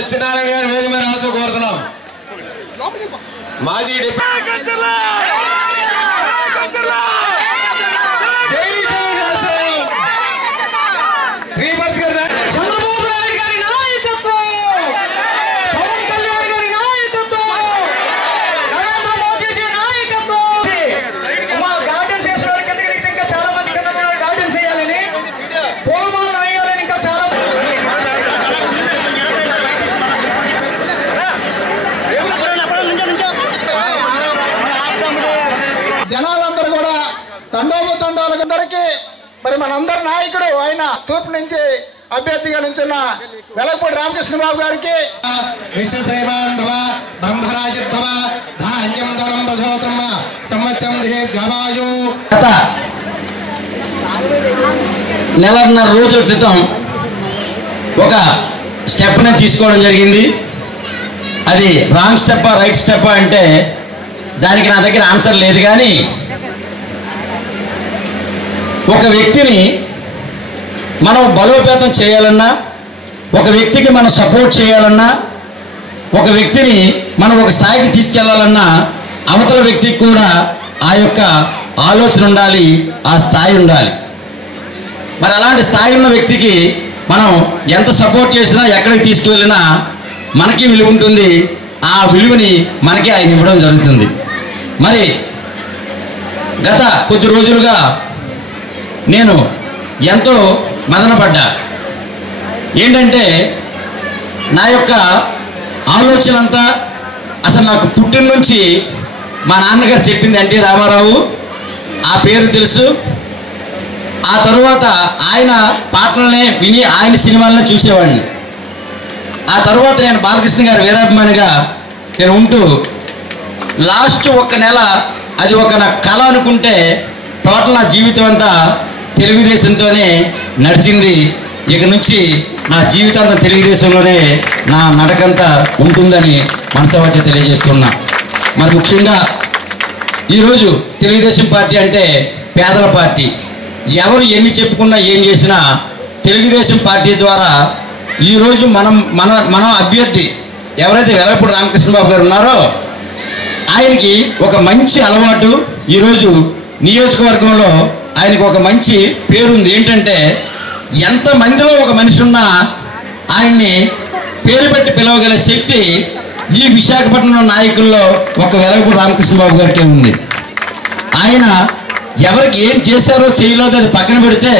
సత్యనారాయణ గారి వేది మీద రాసు కోరుతున్నాం. మాజీ జనాలందరూ కూడా తండోపతండాలందరికీ మరి మనందరి నాయకుడు ఆయన తూర్పు నుంచి అభ్యర్థిగా నిల్చున్న వెలగపూడి రామకృష్ణ బాబు గారికి నెలన్నర రోజుల క్రితం ఒక స్టెప్ని తీసుకోవడం జరిగింది. అది రాంగ్ స్టెప్పా రైట్ స్టెప్పా అంటే దానికి నా దగ్గర ఆన్సర్ లేదు. కానీ ఒక వ్యక్తిని మనం బలోపేతం చేయాలన్నా, ఒక వ్యక్తికి మనం సపోర్ట్ చేయాలన్నా, ఒక వ్యక్తిని మనం ఒక స్థాయికి తీసుకెళ్లాలన్నా అవతల వ్యక్తికి కూడా ఆ యొక్క ఆలోచన ఉండాలి, ఆ స్థాయి ఉండాలి. మరి అలాంటి స్థాయి ఉన్న వ్యక్తికి మనం ఎంత సపోర్ట్ చేసినా, ఎక్కడికి తీసుకువెళ్ళినా మనకి విలువ ఉంటుంది. ఆ విలువని మనకి ఆయన ఇవ్వడం జరుగుతుంది. మరి గత కొద్ది రోజులుగా నేను ఎంతో మదనపడ్డా. ఏంటంటే నా యొక్క ఆలోచన అంతా అసలు నాకు పుట్టిన నుంచి మా నాన్నగారు చెప్పింది ఎన్టీ రామారావు, ఆ పేరు తెలుసు. ఆ తరువాత ఆయన పాటలనే విని ఆయన సినిమాలనే చూసేవాడిని. ఆ తర్వాత నేను బాలకృష్ణ గారి వీరాభిమానిగా నేను ఉంటూ లాస్ట్ ఒక్క నెల అది ఒక నా కళ అనుకుంటే టోటల్ నా జీవితం అంతా తెలుగుదేశంతోనే నడిచింది. ఇక నుంచి నా జీవితాంతం తెలుగుదేశంలోనే నా నడకంతా ఉంటుందని మనసావాచ తెలియజేస్తున్నా. మరి ముఖ్యంగా ఈరోజు తెలుగుదేశం పార్టీ అంటే పేదల పార్టీ. ఎవరు ఎన్ని చెప్పుకున్నా ఏం చేసినా తెలుగుదేశం పార్టీ ద్వారా ఈరోజు మన అభ్యర్థి ఎవరైతే వెలగపూడి రామకృష్ణ బాబు గారు ఉన్నారో ఆయనకి ఒక మంచి అలవాటు, ఈరోజు నియోజకవర్గంలో ఆయనకు ఒక మంచి పేరుంది. ఏంటంటే ఎంతమందిలో ఒక మనిషి ఉన్నా ఆయన్ని పేరు పెట్టి పిలవగల శక్తి ఈ విశాఖపట్నంలో నాయకుల్లో ఒక వెలగపూడి రామకృష్ణ బాబు గారికే ఉంది. ఆయన ఎవరికి ఏం చేశారో చేయలేదో అది పక్కన పెడితే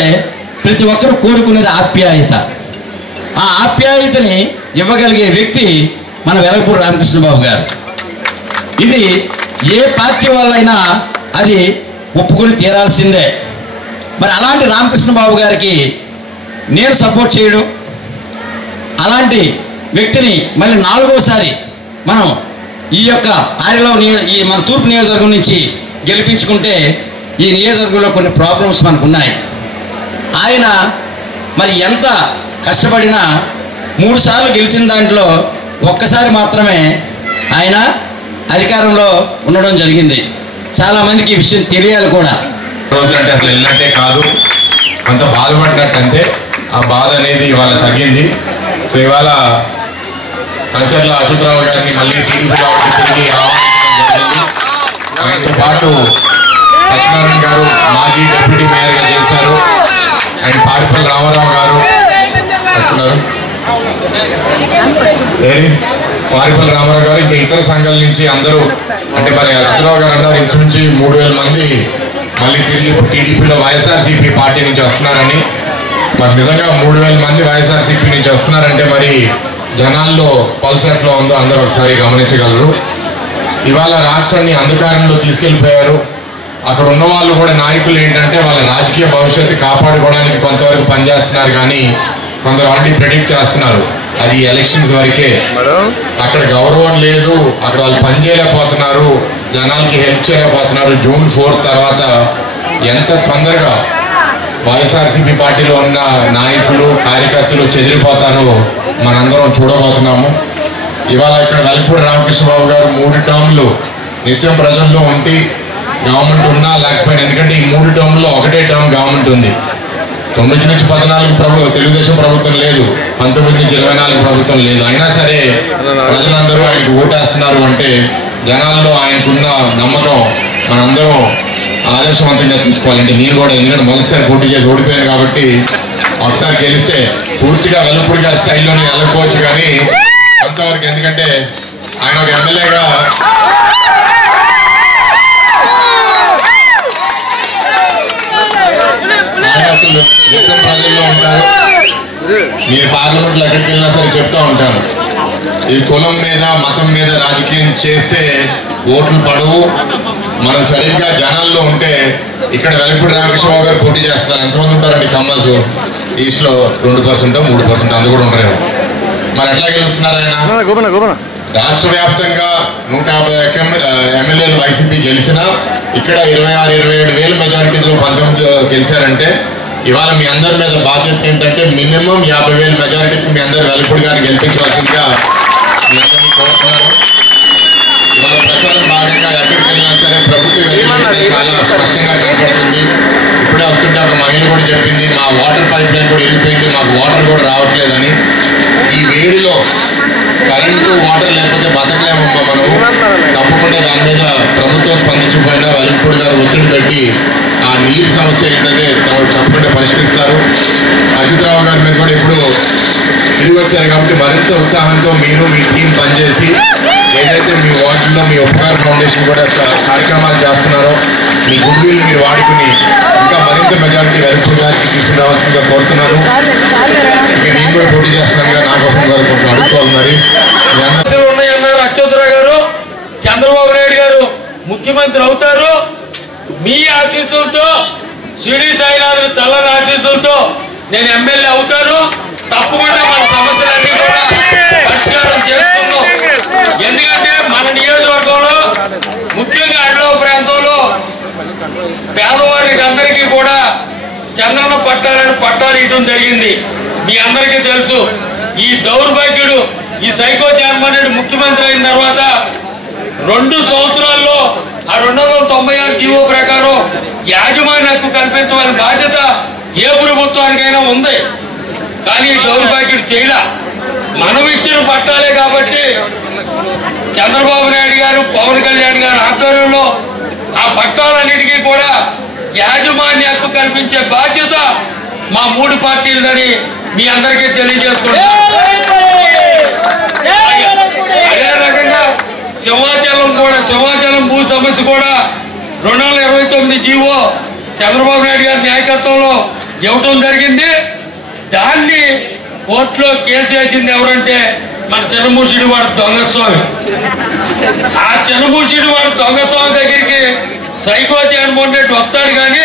ప్రతి ఒక్కరూ కోరుకునేది ఆప్యాయత. ఆ ఆప్యాయతని ఇవ్వగలిగే వ్యక్తి మన వెలగపూడి రామకృష్ణ బాబు గారు. ఇది ఏ పార్టీ వాళ్ళైనా అది ఒప్పుకొని తీరాల్సిందే. మరి అలాంటి రామకృష్ణ బాబు గారికి నేను సపోర్ట్ చేయడం, అలాంటి వ్యక్తిని మళ్ళీ 4వసారి మనం ఈ యొక్క ఆరిలో ఈ మన తూర్పు నియోజకవర్గం నుంచి గెలిపించుకుంటే ఈ నియోజకవర్గంలో కొన్ని ప్రాబ్లమ్స్ మనకు ఉన్నాయి. ఆయన మరి ఎంత కష్టపడినా 3 సార్లు గెలిచిన దాంట్లో ఒక్కసారి మాత్రమే ఆయన అధికారంలో ఉండడం జరిగింది. చాలామందికి ఈ విషయం తెలియాలి కూడా. రోజులంటే అసలు వెళ్ళినట్టే కాదు, కొంత బాధపడినట్టు అంతే. ఆ బాధ అనేది ఇవాళ తగ్గింది. సో ఇవాళ కంచర్ల అశోక్రావు గారిని మళ్ళీ టీడీపీలో తిరిగి ఆహ్వానించడం జరిగింది. ఆయనతో పాటు సత్యనారాయణ గారు మాజీ డిప్యూటీ మేయర్గా చేశారు. అండ్ పారిపల్లి రామారావు గారు పారిపల్లి రామారావు గారు ఇంకా ఇతర సంఘాల నుంచి అందరూ, అంటే మరి అచ్యుతరావు గారు అన్నారు ఇంచుమించి 3000 మంది మళ్ళీ తిరిగి టీడీపీలో వైఎస్ఆర్సీపీ పార్టీ నుంచి వస్తున్నారని. మరి నిజంగా 3000 మంది వైఎస్ఆర్సీపీ నుంచి వస్తున్నారంటే మరి జనాల్లో పల్స్ ఎట్లా ఉందో అందరూ ఒకసారి గమనించగలరు. ఇవాళ రాష్ట్రాన్ని అంధకారంలో తీసుకెళ్ళిపోయారు. అక్కడ ఉన్న వాళ్ళు కూడా నాయకులు ఏంటంటే వాళ్ళ రాజకీయ భవిష్యత్తు కాపాడుకోవడానికి కొంతవరకు పనిచేస్తున్నారు, కానీ కొందరు ఆల్రెడీ ప్రెడిక్ట్ చేస్తున్నారు అది ఎలక్షన్స్ వరకే. అక్కడ గౌరవం లేదు, అక్కడ వాళ్ళు పని చేయలేకపోతున్నారు, జనాలకి హెల్ప్ చేయలేకపోతున్నారు. June 4 తర్వాత ఎంత తొందరగా వైఎస్ఆర్సీపీ పార్టీలో ఉన్న నాయకులు కార్యకర్తలు చెదిరిపోతారో మనందరం చూడబోతున్నాము. ఇవాళ ఇక్కడ వెలగపూడి రామకృష్ణ బాబు గారు 3 టర్మ్లు నిత్యం ప్రజల్లో ఉండి గవర్నమెంట్ ఉన్నా లేకపోయినా, ఎందుకంటే ఈ 3 టర్మ్లో ఒకటే టర్మ్ గవర్నమెంట్ ఉంది. సో 9 నుంచి 14 తెలుగుదేశం ప్రభుత్వం లేదు, 19 నుంచి 24 ప్రభుత్వం లేదు. అయినా సరే ప్రజలందరూ ఆయనకు ఓటేస్తున్నారు అంటే జనాల్లో ఆయనకున్న నమ్మకం మనందరం ఆదర్శవంతంగా తీసుకోవాలంటే నేను కూడా, ఎందుకంటే మొదటిసారి పోటీ చేసి ఓడిపోయాను కాబట్టి ఒకసారి గెలిస్తే పూర్తిగా వెలుపుడి గారి స్టైల్లోనే వెళ్ళకపోవచ్చు, కానీ కొంతవరకు ఎందుకంటే ఆయన ఒక ఎమ్మెల్యేగా ఆయన అసలు నిత్యం ప్రజల్లో ఉంటారు. నేను పార్లమెంట్లో ఎక్కడికి వెళ్ళినా సరే చెప్తా ఉంటాను, ఈ కులం మీద మతం మీద రాజకీయం చేస్తే ఓట్లు పడవు, మనం సరిగ్గా జనాల్లో ఉంటే. ఇక్కడ వెలుపుడి రామకృష్ణరావు గారు పోటీ చేస్తారు, ఎంతమంది ఉంటారండి కమ్మల్స్ ఈస్ట్లో? 2%, 3% అందు కూడా ఉంటారు. మరి ఎట్లా గెలుస్తున్నారు ఆయన? రాష్ట్ర వ్యాప్తంగా 150 ఎమ్మెల్యేలు వైసీపీ గెలిచినా ఇక్కడ 26-27 వేల మెజారిటీలో 19 గెలిచారంటే ఇవాళ మీ అందరి మీద బాధ్యత ఏంటంటే మినిమం 50,000 మెజారిటీకి మీ అందరు వెలుపుడి గారిని గెలిపించవలసిందిగా మీ అందరినీ కోరుతున్నారు. ఇవాళ ప్రచారం భాగంగా ఎక్కడికి వెళ్ళినా సరే ప్రభుత్వ వ్యతిరేకత చాలా స్పష్టంగా కనపడుతుంది. ఇప్పుడే వస్తుంటే ఒక మహిళ కూడా చెప్పింది, మా వాటర్ పైప్ లైన్ కూడా వెళ్ళిపోయింది, మాకు వాటర్ కూడా రావట్లేదని. ఈ వేడిలో కరెంటు వాటర్ లేకపోతే బతకలేమమ్మా మనం. తప్పకుండా దాని మీద ప్రభుత్వం స్పందించకపోయినా వెలుపుడి గారు ఒత్తిడి పెట్టి ఆ నీటి సమస్య ఏంటంటే తప్పకుండా పరిష్కరిస్తారు. అజితరావు గారి మీద కూడా ఇప్పుడు తిరిగి వచ్చారు కాబట్టి మరింత ఉత్సాహంతో మీరు మీ టీం పనిచేసి ఏదైతే మీ వార్డులో మీ ఉపకార ఫౌండేషన్ కూడా కార్యక్రమాలు చేస్తున్నారో మీ గుడ్విల్ మీరు వాడుకుని ఇంకా మరింత మెజారిటీ వెలుపుడి గారికి తీసుకురావాల్సిందిగా కోరుతున్నాను. ఇక నేను కూడా పోటీ చేస్తున్నాను, నా కోసం గారు కొంచెం అడుక్కోవాలి. మరి ఉన్నాయన్నారు అచ్యుతరావు గారు, చంద్రబాబు నాయుడు గారు ముఖ్యమంత్రి అవుతారు. మీ ఆశీస్సులతో, షిరిడి సాయినాథుని చల్లని ఆశీస్సులతో నేను ఎమ్మెల్యే అవుతాను. తప్పకుండా మన సమస్యలన్నీ కూడా పరిష్కారం చేసుకుందాం. ఎందుకంటే మన నియోజకవర్గంలో ముఖ్యంగా అడవి ప్రాంతంలో పేదవారికి అందరికీ కూడా చంద్రన్న పట్టాలు ఇవ్వడం జరిగింది. మీ అందరికీ తెలుసు. ఈ దౌర్భాగ్యుడు ఈ సైకో జగన్మోహన్ రెడ్డి ముఖ్యమంత్రి అయిన తర్వాత 2 సంవత్సరాల్లో ఆ 296 జీవో ప్రకారం యాజమాన్య హక్కు కల్పించవలసిన బాధ్యత ఏ ప్రభుత్వానికైనా ఉంది. కానీ దౌర్భాగ్యుడు చేయలే. మనం ఇచ్చిన పట్టాలే కాబట్టి చంద్రబాబు నాయుడు గారు, పవన్ కళ్యాణ్ గారు ఆధ్వర్యంలో ఆ పట్టాలన్నిటికీ కూడా యాజమాన్య హక్కు కల్పించే బాధ్యత మా 3 పార్టీలదని మీ అందరికీ తెలియజేసుకుంటాం. అదే రకంగా సింహాచలం భూ సమస్య కూడా 229 జీవో చంద్రబాబు నాయుడు గారి నాయకత్వంలో ఇవ్వటం జరిగింది. దాన్ని కోర్టులో కేసు వేసింది ఎవరంటే మన చిన్నమూర్షిడి వాడు దొంగస్వామి. ఆ చిన్నమూర్షిడి వాడు దొంగస్వామి దగ్గరికి సైకో జగన్మోహన్ రెడ్డి వస్తాడు, కానీ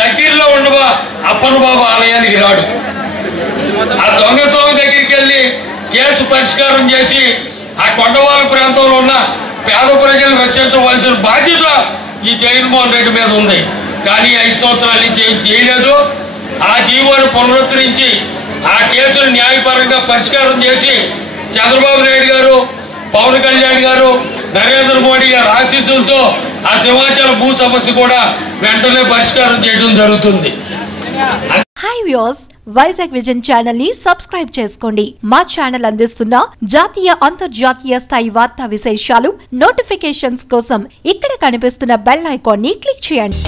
దగ్గరలో ఉండవా అప్పన్న బాబు ఆలయానికి రాడు. ఆ దొంగస్వామి దగ్గరికి వెళ్ళి కేసు పరిష్కారం చేసి ఆ కొండవాళ్ళ ప్రాంతంలో ఉన్న పేద ప్రజలను రక్షించవలసిన బాధ్యత ఈ జగన్మోహన్ రెడ్డి మీద ఉంది. కానీ 5 సంవత్సరాల నుంచి ఏం చేయలేదు. ఆ జీవోను పునరుద్ధరించి ఆ కేసును న్యాయపరంగా పరిష్కారం చేసి చంద్రబాబు నాయుడు గారు, పవన్ కళ్యాణ్ గారు, నరేంద్ర మోడీ గారి ఆశీస్సులతో ఆ సింహాచలం భూ సమస్య కూడా వెంటనే పరిష్కారం చేయడం జరుగుతుంది. High viewers, Vizag vision channel ని సబ్స్క్రైబ్ చేసుకోండి. మా ఛానల్ అందిస్తున్న జాతీయ అంతర్జాతీయ స్థాయి వార్తా విశేషాలు నోటిఫికేషన్స్ కోసం ఇక్కడ కనిపిస్తున్న బెల్ ఐకాన్ ని క్లిక్ చేయండి.